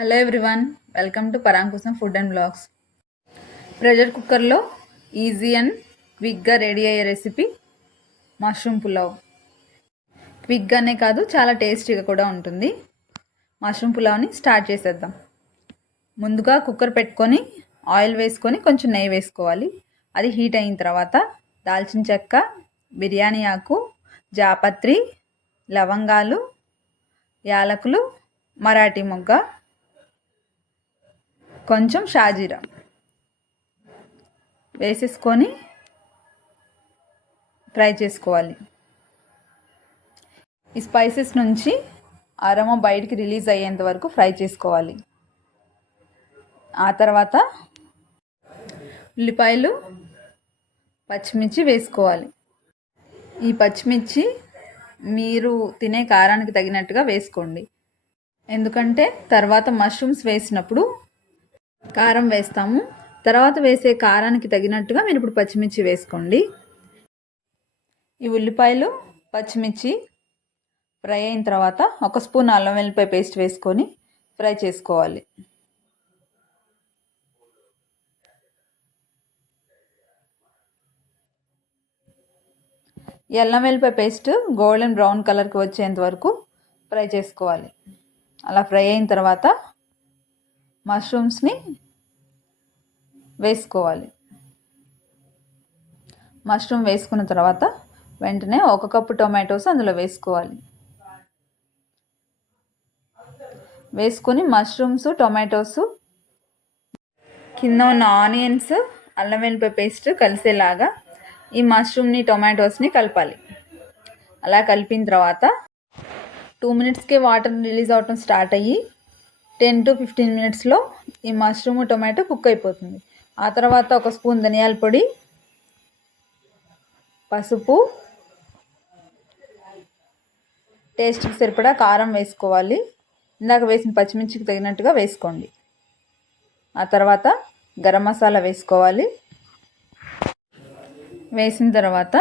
Hello everyone, welcome to Parankusam food and blogs. Pressure కుక్కర్లో easy and క్విక్గా ready అయ్యే recipe mushroom pulao. క్విక్గానే కాదు, చాలా టేస్టీగా కూడా ఉంటుంది. మష్రూమ్ పులావ్ని స్టార్ట్ చేసేద్దాం. ముందుగా కుక్కర్ పెట్టుకొని ఆయిల్ వేసుకొని కొంచెం నెయ్యి వేసుకోవాలి. అది హీట్ అయిన తర్వాత దాల్చిన చెక్క, బిర్యానీ ఆకు, జాపత్రి, లవంగాలు, యాలకులు, మరాఠీ మొగ్గ, కొంచెం షాజీరా వేసేసుకొని ఫ్రై చేసుకోవాలి. ఈ స్పైసెస్ నుంచి అరోమా బయటికి రిలీజ్ అయ్యేంత వరకు ఫ్రై చేసుకోవాలి. ఆ తర్వాత ఉల్లిపాయలు, పచ్చిమిర్చి వేసుకోవాలి. ఈ పచ్చిమిర్చి మీరు తినే కారానికి తగినట్టుగా వేసుకోండి, ఎందుకంటే తర్వాత మష్రూమ్స్ వేసినప్పుడు కారం వేస్తాము. తర్వాత వేసే కారానికి తగినట్టుగా మీరు ఇప్పుడు పచ్చిమిర్చి వేసుకోండి. ఈ ఉల్లిపాయలు, పచ్చిమిర్చి ఫ్రై అయిన తర్వాత 1 స్పూన్ అల్లం వెల్లిపాయ పేస్ట్ వేసుకొని ఫ్రై చేసుకోవాలి. ఈ అల్లం వెల్లిపాయ పేస్ట్ గోల్డెన్ బ్రౌన్ కలర్కి వచ్చేంత వరకు ఫ్రై చేసుకోవాలి. అలా ఫ్రై అయిన తర్వాత మష్రూమ్స్ని వేసుకోవాలి. మష్రూమ్ వేసుకున్న తర్వాత వెంటనే 1 కప్పు టొమాటోస్ అందులో వేసుకోవాలి. వేసుకొని మష్రూమ్స్, టొమాటోస్, కింద ఉన్న ఆనియన్స్, అల్లం వెల్లిపాయ పేస్ట్ కలిసేలాగా ఈ మష్రూమ్ని, టొమాటోస్ని కలపాలి. అలా కలిపిన తర్వాత 2 మినిట్స్కే వాటర్ రిలీజ్ అవటం స్టార్ట్ అయ్యి 10 to 15 మినిట్స్లో ఈ మష్రూమ్, టొమాటో కుక్ అయిపోతుంది. ఆ తర్వాత 1 స్పూన్ ధనియాల పొడి, పసుపు, టేస్ట్కి సరిపడా కారం వేసుకోవాలి. ఇందాక వేసిన పచ్చిమిర్చికి తగినట్టుగా వేసుకోండి. ఆ తర్వాత గరం మసాలా వేసుకోవాలి. వేసిన తర్వాత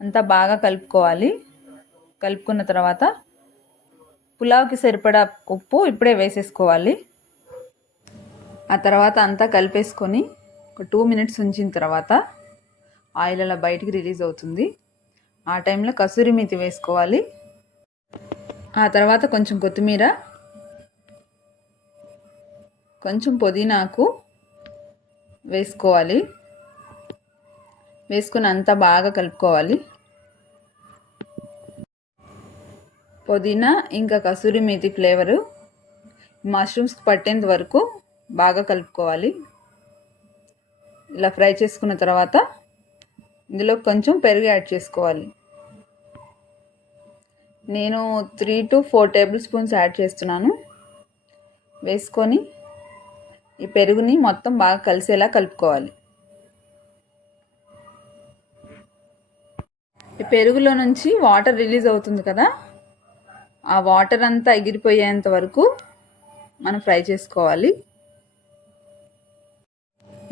అంతా బాగా కలుపుకోవాలి. కలుపుకున్న తర్వాత పులావ్కి సరిపడా ఉప్పు ఇప్పుడే వేసేసుకోవాలి. ఆ తర్వాత అంతా కలిపేసుకొని ఒక 2 మినిట్స్ ఉంచిన తర్వాత ఆయిల్ అలా బయటికి రిలీజ్ అవుతుంది. ఆ టైంలో కసూరి మేతి వేసుకోవాలి. ఆ తర్వాత కొంచెం కొత్తిమీర, కొంచెం పుదీనాకు వేసుకోవాలి. వేసుకొని అంతా బాగా కలుపుకోవాలి. పుదీనా ఇంకా కసూరి మేతి ఫ్లేవరు మష్రూమ్స్కి పట్టేంత వరకు బాగా కలుపుకోవాలి. ఇలా ఫ్రై చేసుకున్న తర్వాత ఇందులో కొంచెం పెరుగు యాడ్ చేసుకోవాలి. నేను 3 to 4 టేబుల్ స్పూన్స్ యాడ్ చేస్తున్నాను. వేసుకొని ఈ పెరుగుని మొత్తం బాగా కలిసేలా కలుపుకోవాలి. ఈ పెరుగులో నుంచి వాటర్ రిలీజ్ అవుతుంది కదా, ఆ వాటర్ అంతా ఎగిరిపోయేంత వరకు మనం ఫ్రై చేసుకోవాలి.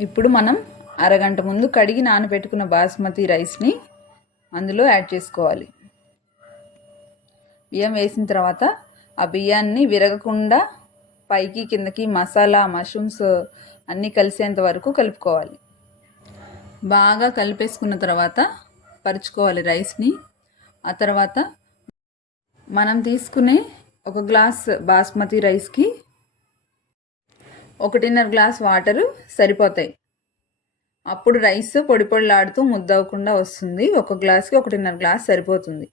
ఇప్పుడు మనం అరగంట ముందు కడిగి నానబెట్టుకున్న బాస్మతి రైస్ని అందులో యాడ్ చేసుకోవాలి. బియ్యం వేసిన తర్వాత ఆ బియ్యాన్ని విరగకుండా పైకి కిందకి మసాలా, మష్రూమ్స్ అన్నీ కలిసేంత వరకు కలుపుకోవాలి. బాగా కలిపేసుకున్న తర్వాత పరుచుకోవాలి రైస్ని. ఆ తర్వాత మనం తీసుకునే 1 గ్లాస్ బాస్మతి రైస్కి 1.5 గ్లాస్ వాటరు సరిపోతాయి. అప్పుడు రైస్ పొడి పొడిలాడుతూ ముద్దవకుండా వస్తుంది. 1 గ్లాస్కి 1.5 గ్లాస్ సరిపోతుంది.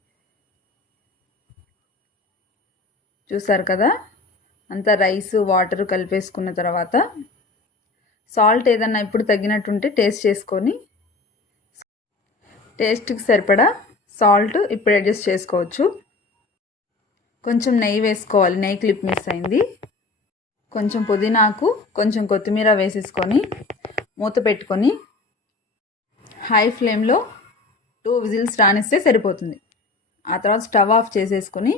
చూసారు కదా, అంతా రైస్, వాటర్ కలిపేసుకున్న తర్వాత సాల్ట్ ఏదన్నా ఇప్పుడు తగ్గినట్టుంటే టేస్ట్ చేసుకొని టేస్ట్కి సరిపడా సాల్ట్ ఇప్పుడు అడ్జస్ట్ చేసుకోవచ్చు. కొంచెం నెయ్యి వేసుకోవాలి. నెయ్యి క్లిప్ మిస్ అయింది. కొంచెం పుదీనాకు, కొంచెం కొత్తిమీర వేసేసుకొని మూత పెట్టుకొని హై ఫ్లేమ్లో 2 విజిల్స్ రానిస్తే సరిపోతుంది. ఆ తర్వాత స్టవ్ ఆఫ్ చేసేసుకొని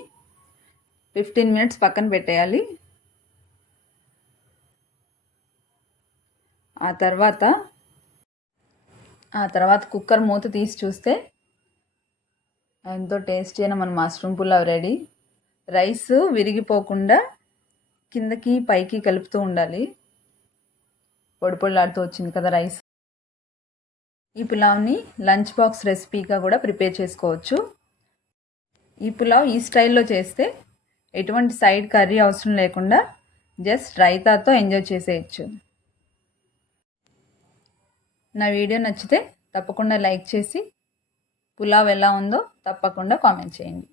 15 మినిట్స్ పక్కన పెట్టేయాలి. ఆ తర్వాత కుక్కర్ మూత తీసి చూస్తే ఎంతో టేస్టీ అయిన మన మష్రూమ్ పులావ్ రెడీ. రైస్ విరిగిపోకుండా కిందకి పైకి కలుపుతూ ఉండాలి. పొడి పొడిలాడుతూ వచ్చింది కదా రైస్. ఈ పులావ్ని లంచ్ బాక్స్ రెసిపీగా కూడా ప్రిపేర్ చేసుకోవచ్చు. ఈ పులావ్ ఈ స్టైల్లో చేస్తే ఎటువంటి సైడ్ కర్రీ అవసరం లేకుండా జస్ట్ రైతాతో ఎంజాయ్ చేసేయచ్చు. నా వీడియో నచ్చితే తప్పకుండా లైక్ చేసి పులావ్ ఎలా ఉందో తప్పకుండా కామెంట్ చేయండి.